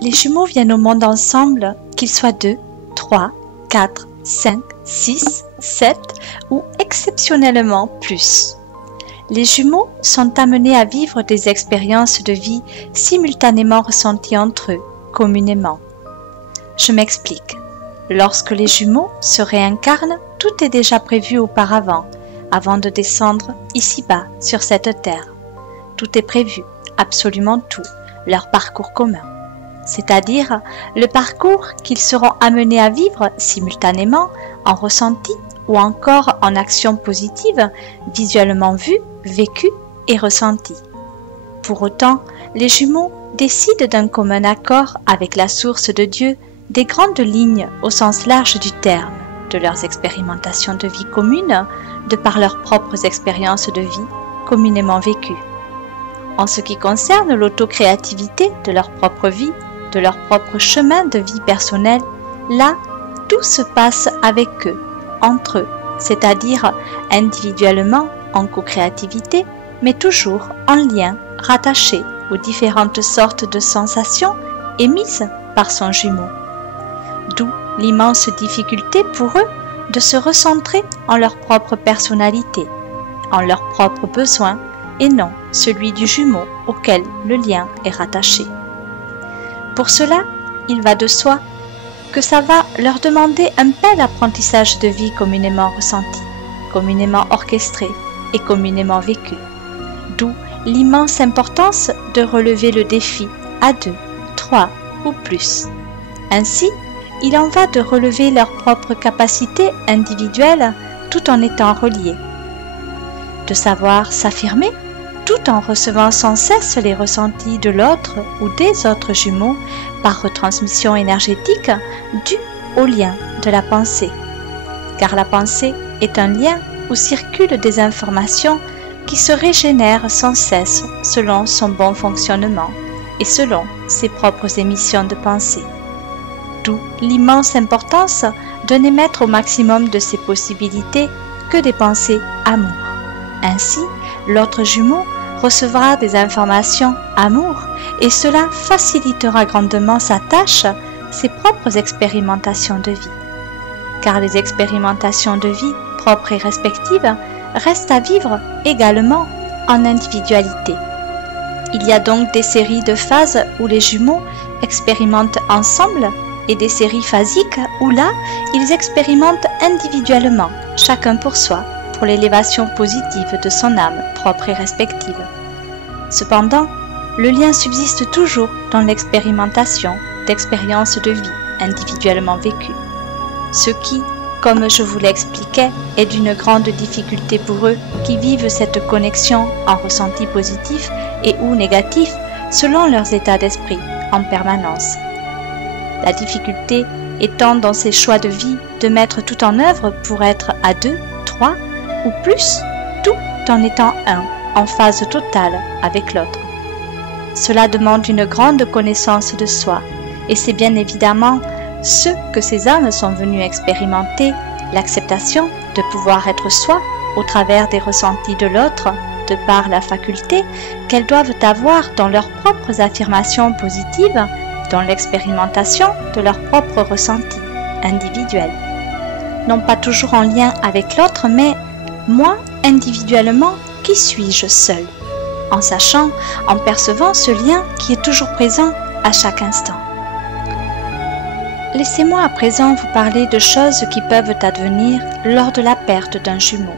Les jumeaux viennent au monde ensemble, qu'ils soient 2, 3, 4, 5, 6, 7 ou exceptionnellement plus. Les jumeaux sont amenés à vivre des expériences de vie simultanément ressenties entre eux, communément. Je m'explique. Lorsque les jumeaux se réincarnent, tout est déjà prévu auparavant, avant de descendre ici-bas sur cette terre. Tout est prévu, absolument tout, leur parcours commun. C'est-à-dire le parcours qu'ils seront amenés à vivre simultanément en ressenti ou encore en action positive, visuellement vue, vécue et ressentie. Pour autant, les jumeaux décident d'un commun accord avec la source de Dieu des grandes lignes au sens large du terme, de leurs expérimentations de vie communes, de par leurs propres expériences de vie communément vécues. En ce qui concerne l'autocréativité de leur propre vie, de leur propre chemin de vie personnel, là, tout se passe avec eux, entre eux, c'est-à-dire individuellement, en co-créativité, mais toujours en lien, rattaché aux différentes sortes de sensations émises par son jumeau. D'où l'immense difficulté pour eux de se recentrer en leur propre personnalité, en leurs propres besoins, et non celui du jumeau auquel le lien est rattaché. Pour cela, il va de soi que ça va leur demander un bel apprentissage de vie communément ressenti, communément orchestré et communément vécu. D'où l'immense importance de relever le défi à 2, 3 ou plus. Ainsi, il en va de relever leurs propres capacités individuelles tout en étant reliés. De savoir s'affirmer tout en recevant sans cesse les ressentis de l'autre ou des autres jumeaux par retransmission énergétique due au lien de la pensée. Car la pensée est un lien où circulent des informations qui se régénèrent sans cesse selon son bon fonctionnement et selon ses propres émissions de pensée. D'où l'immense importance de n'émettre au maximum de ses possibilités que des pensées amour. Ainsi, l'autre jumeau recevra des informations amour et cela facilitera grandement sa tâche, ses propres expérimentations de vie. Car les expérimentations de vie propres et respectives restent à vivre également en individualité. Il y a donc des séries de phases où les jumeaux expérimentent ensemble et des séries phasiques où là, ils expérimentent individuellement, chacun pour soi, pour l'élévation positive de son âme propre et respective. Cependant, le lien subsiste toujours dans l'expérimentation d'expériences de vie individuellement vécues. Ce qui, comme je vous l'expliquais, est d'une grande difficulté pour eux qui vivent cette connexion en ressenti positif et ou négatif selon leurs états d'esprit en permanence. La difficulté étant dans ces choix de vie de mettre tout en œuvre pour être à 2, 3 ou plus, tout en étant un, en phase totale avec l'autre. Cela demande une grande connaissance de soi, et c'est bien évidemment ce que ces âmes sont venues expérimenter, l'acceptation de pouvoir être soi au travers des ressentis de l'autre, de par la faculté qu'elles doivent avoir dans leurs propres affirmations positives, dans l'expérimentation de leurs propres ressentis individuels. Non pas toujours en lien avec l'autre, mais moi, individuellement, qui suis-je seul? En sachant, en percevant ce lien qui est toujours présent à chaque instant. Laissez-moi à présent vous parler de choses qui peuvent advenir lors de la perte d'un jumeau.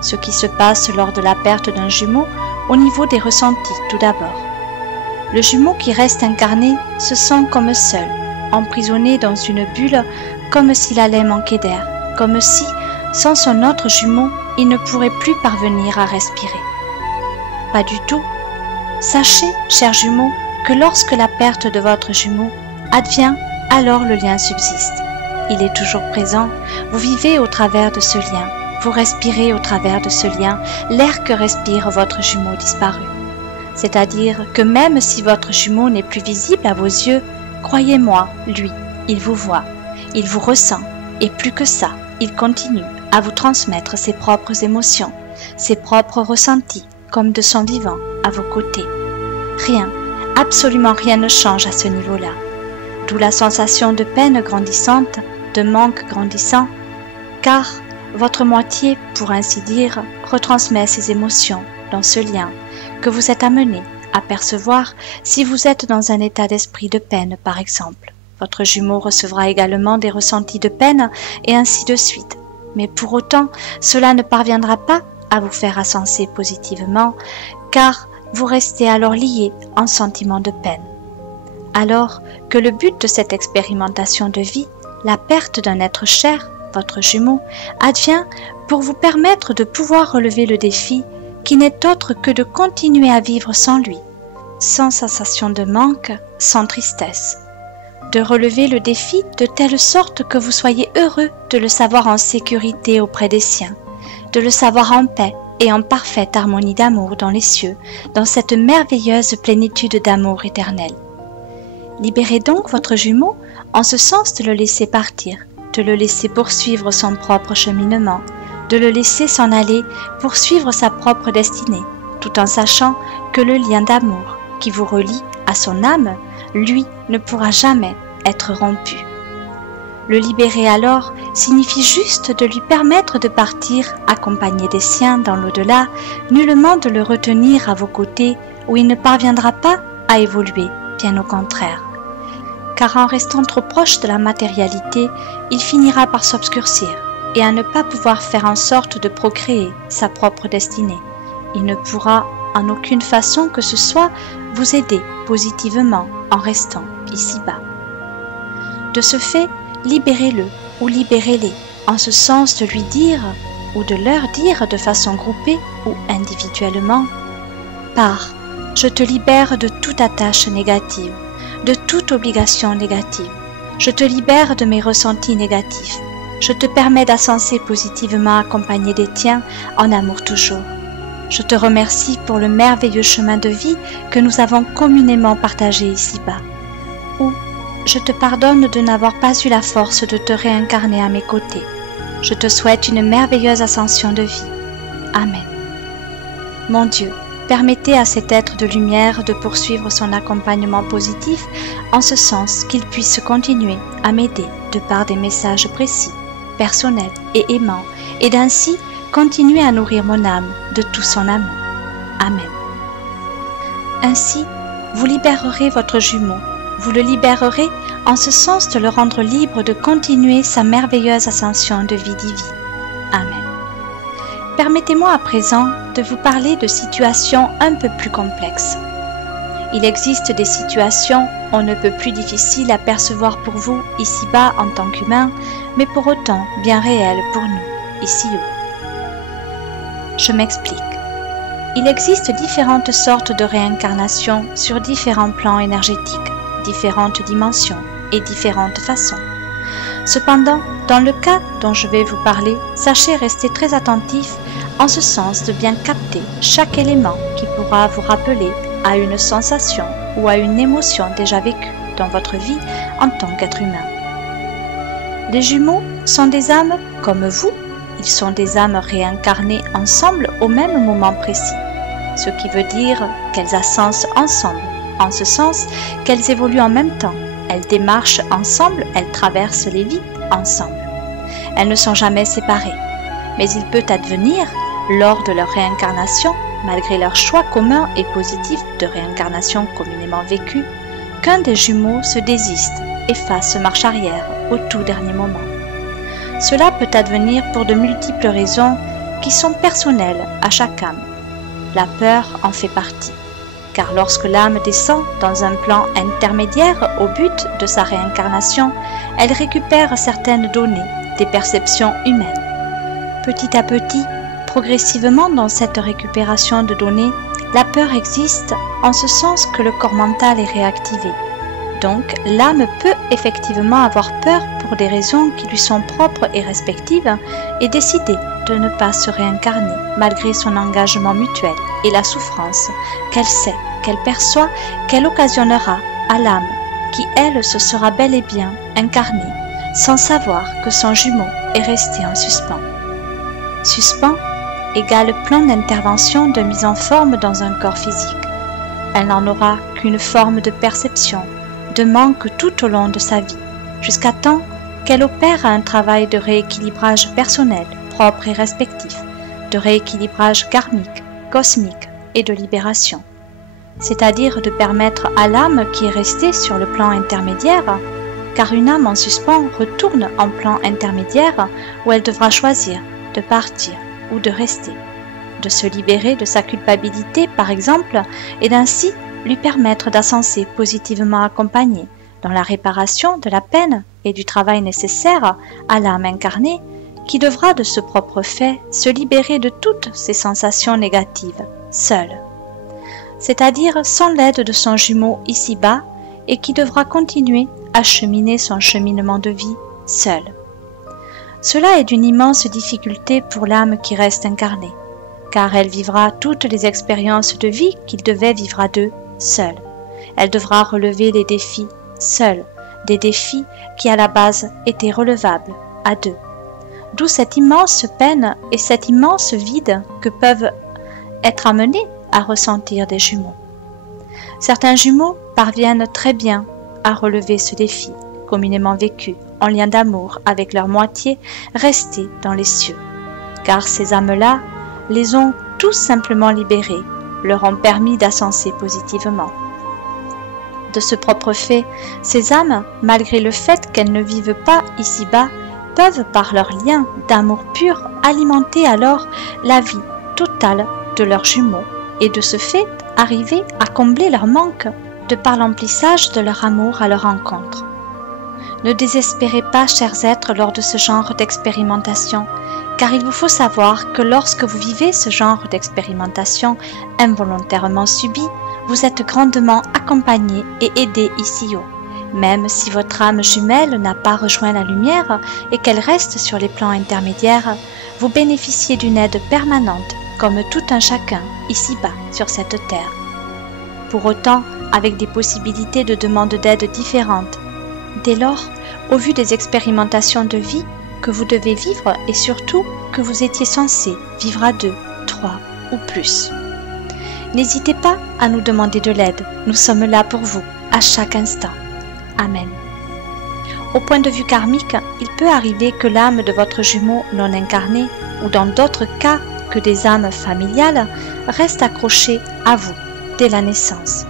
Ce qui se passe lors de la perte d'un jumeau au niveau des ressentis tout d'abord. Le jumeau qui reste incarné se sent comme seul, emprisonné dans une bulle, comme s'il allait manquer d'air, comme si, sans son autre jumeau, il ne pourrait plus parvenir à respirer. Pas du tout. Sachez, chers jumeaux, que lorsque la perte de votre jumeau advient, alors le lien subsiste. Il est toujours présent, vous vivez au travers de ce lien, vous respirez au travers de ce lien, l'air que respire votre jumeau disparu. C'est-à-dire que même si votre jumeau n'est plus visible à vos yeux, croyez-moi, lui, il vous voit, il vous ressent, et plus que ça, il continue à vous transmettre ses propres émotions, ses propres ressentis, comme de son vivant, à vos côtés. Rien, absolument rien ne change à ce niveau-là. d'où la sensation de peine grandissante, de manque grandissant, car votre moitié, pour ainsi dire, retransmet ses émotions dans ce lien que vous êtes amené à percevoir si vous êtes dans un état d'esprit de peine, par exemple. Votre jumeau recevra également des ressentis de peine et ainsi de suite. Mais pour autant, cela ne parviendra pas à vous faire ascenser positivement, car vous restez alors lié en sentiment de peine. Alors que le but de cette expérimentation de vie, la perte d'un être cher, votre jumeau, advient pour vous permettre de pouvoir relever le défi qui n'est autre que de continuer à vivre sans lui, sans sensation de manque, sans tristesse. De relever le défi de telle sorte que vous soyez heureux de le savoir en sécurité auprès des siens, de le savoir en paix et en parfaite harmonie d'amour dans les cieux, dans cette merveilleuse plénitude d'amour éternel. Libérez donc votre jumeau en ce sens de le laisser partir, de le laisser poursuivre son propre cheminement, de le laisser s'en aller poursuivre sa propre destinée, tout en sachant que le lien d'amour qui vous relie à son âme, lui, ne pourra jamais être rompu. Le libérer alors signifie juste de lui permettre de partir accompagné des siens dans l'au-delà, nullement de le retenir à vos côtés où il ne parviendra pas à évoluer, bien au contraire. Car en restant trop proche de la matérialité, il finira par s'obscurcir et à ne pas pouvoir faire en sorte de procréer sa propre destinée. Il ne pourra en aucune façon que ce soit vous aider positivement en restant ici-bas. De ce fait, libérez-le ou libérez-les, en ce sens de lui dire ou de leur dire de façon groupée ou individuellement, par « Je te libère de toute attache négative, de toute obligation négative, je te libère de mes ressentis négatifs, je te permets d'ascenser positivement accompagné des tiens en amour toujours. Je te remercie pour le merveilleux chemin de vie que nous avons communément partagé ici-bas. Ou je te pardonne de n'avoir pas eu la force de te réincarner à mes côtés. Je te souhaite une merveilleuse ascension de vie. Amen. Mon Dieu, permettez à cet être de lumière de poursuivre son accompagnement positif en ce sens qu'il puisse continuer à m'aider de par des messages précis, personnels et aimants, et d'ainsi continuer à nourrir mon âme de tout son amour. Amen. Ainsi, vous libérerez votre jumeau. Vous le libérerez en ce sens de le rendre libre de continuer sa merveilleuse ascension de vie divine. Amen. Permettez-moi à présent de vous parler de situations un peu plus complexes. Il existe des situations on ne peut plus difficiles à percevoir pour vous ici-bas en tant qu'humain, mais pour autant bien réelles pour nous, ici-haut. Je m'explique. Il existe différentes sortes de réincarnations sur différents plans énergétiques, différentes dimensions et différentes façons. Cependant, dans le cas dont je vais vous parler, sachez rester très attentif en ce sens de bien capter chaque élément qui pourra vous rappeler à une sensation ou à une émotion déjà vécue dans votre vie en tant qu'être humain. Les jumeaux sont des âmes comme vous. Ils sont des âmes réincarnées ensemble au même moment précis, ce qui veut dire qu'elles ascensent ensemble, en ce sens qu'elles évoluent en même temps, elles démarchent ensemble, elles traversent les vies ensemble. Elles ne sont jamais séparées, mais il peut advenir, lors de leur réincarnation, malgré leur choix commun et positif de réincarnation communément vécue, qu'un des jumeaux se désiste et fasse marche arrière au tout dernier moment. Cela peut advenir pour de multiples raisons qui sont personnelles à chaque âme. La peur en fait partie, car lorsque l'âme descend dans un plan intermédiaire au but de sa réincarnation, elle récupère certaines données des perceptions humaines. Petit à petit, progressivement dans cette récupération de données, la peur existe en ce sens que le corps mental est réactivé. Donc, l'âme peut effectivement avoir peur pour des raisons qui lui sont propres et respectives et décider de ne pas se réincarner malgré son engagement mutuel et la souffrance qu'elle sait, qu'elle perçoit, qu'elle occasionnera à l'âme qui, elle, se sera bel et bien incarnée sans savoir que son jumeau est resté en suspens. Suspens égale plan d'intervention de mise en forme dans un corps physique. Elle n'en aura qu'une forme de perception, de manque tout au long de sa vie, jusqu'à temps qu'elle opère un travail de rééquilibrage personnel, propre et respectif, de rééquilibrage karmique, cosmique et de libération. C'est-à-dire de permettre à l'âme qui est restée sur le plan intermédiaire, car une âme en suspens retourne en plan intermédiaire où elle devra choisir de partir ou de rester, de se libérer de sa culpabilité par exemple, et d'ainsi lui permettre d'ascenser positivement accompagné dans la réparation de la peine et du travail nécessaire à l'âme incarnée qui devra de ce propre fait se libérer de toutes ces sensations négatives, seule, c'est-à-dire sans l'aide de son jumeau ici-bas et qui devra continuer à cheminer son cheminement de vie seule. Cela est d'une immense difficulté pour l'âme qui reste incarnée, car elle vivra toutes les expériences de vie qu'il devait vivre à deux, seule. Elle devra relever les défis seule, des défis qui à la base étaient relevables à deux. D'où cette immense peine et cet immense vide que peuvent être amenés à ressentir des jumeaux. Certains jumeaux parviennent très bien à relever ce défi, communément vécu, en lien d'amour avec leur moitié restée dans les cieux, car ces âmes-là les ont tout simplement libérés, leur ont permis d'ascenser positivement. De ce propre fait, ces âmes, malgré le fait qu'elles ne vivent pas ici-bas, peuvent par leur lien d'amour pur alimenter alors la vie totale de leurs jumeaux et de ce fait arriver à combler leur manque de par l'emplissage de leur amour à leur rencontre. Ne désespérez pas, chers êtres, lors de ce genre d'expérimentation, car il vous faut savoir que lorsque vous vivez ce genre d'expérimentation involontairement subie, vous êtes grandement accompagné et aidé ici-haut. Même si votre âme jumelle n'a pas rejoint la lumière et qu'elle reste sur les plans intermédiaires, vous bénéficiez d'une aide permanente, comme tout un chacun, ici-bas, sur cette terre. Pour autant, avec des possibilités de demande d'aide différentes. Dès lors, au vu des expérimentations de vie que vous devez vivre et surtout que vous étiez censé vivre à 2, 3 ou plus. N'hésitez pas à nous demander de l'aide, nous sommes là pour vous, à chaque instant. Amen. Au point de vue karmique, il peut arriver que l'âme de votre jumeau non incarné, ou dans d'autres cas que des âmes familiales, reste accrochée à vous dès la naissance.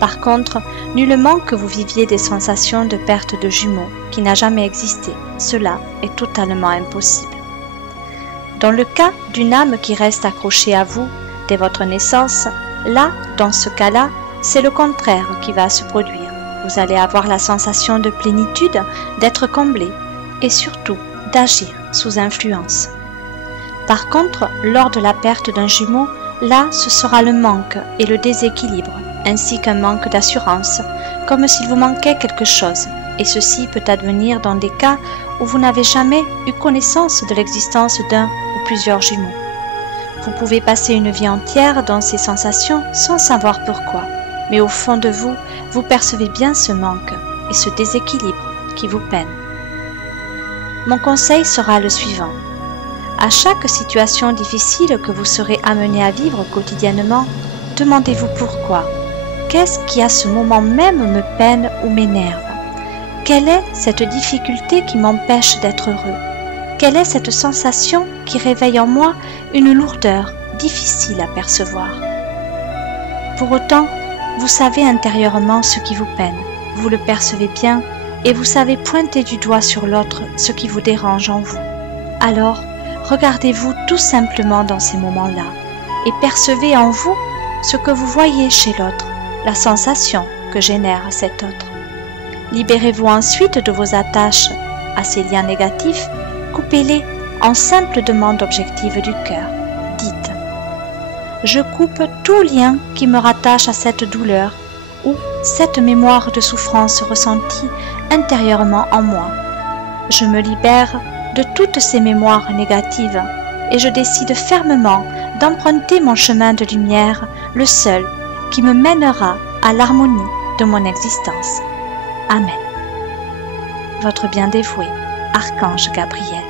Par contre, nullement que vous viviez des sensations de perte de jumeaux qui n'a jamais existé, cela est totalement impossible. Dans le cas d'une âme qui reste accrochée à vous dès votre naissance, là, dans ce cas-là, c'est le contraire qui va se produire. Vous allez avoir la sensation de plénitude, d'être comblé et surtout d'agir sous influence. Par contre, lors de la perte d'un jumeau, là, ce sera le manque et le déséquilibre, ainsi qu'un manque d'assurance, comme s'il vous manquait quelque chose, et ceci peut advenir dans des cas où vous n'avez jamais eu connaissance de l'existence d'un ou plusieurs jumeaux. Vous pouvez passer une vie entière dans ces sensations sans savoir pourquoi, mais au fond de vous, vous percevez bien ce manque et ce déséquilibre qui vous peine. Mon conseil sera le suivant. À chaque situation difficile que vous serez amené à vivre quotidiennement, demandez-vous pourquoi. Qu'est-ce qui à ce moment même me peine ou m'énerve? Quelle est cette difficulté qui m'empêche d'être heureux? Quelle est cette sensation qui réveille en moi une lourdeur difficile à percevoir? Pour autant, vous savez intérieurement ce qui vous peine, vous le percevez bien et vous savez pointer du doigt sur l'autre ce qui vous dérange en vous. Alors, regardez-vous tout simplement dans ces moments-là et percevez en vous ce que vous voyez chez l'autre, la sensation que génère cet autre. Libérez-vous ensuite de vos attaches à ces liens négatifs, coupez-les en simple demande objective du cœur. Dites « Je coupe tout lien qui me rattache à cette douleur ou cette mémoire de souffrance ressentie intérieurement en moi. Je me libère de toutes ces mémoires négatives et je décide fermement d'emprunter mon chemin de lumière, le seul qui me mènera à l'harmonie de mon existence. Amen. Votre bien dévoué, Archange Gabriel.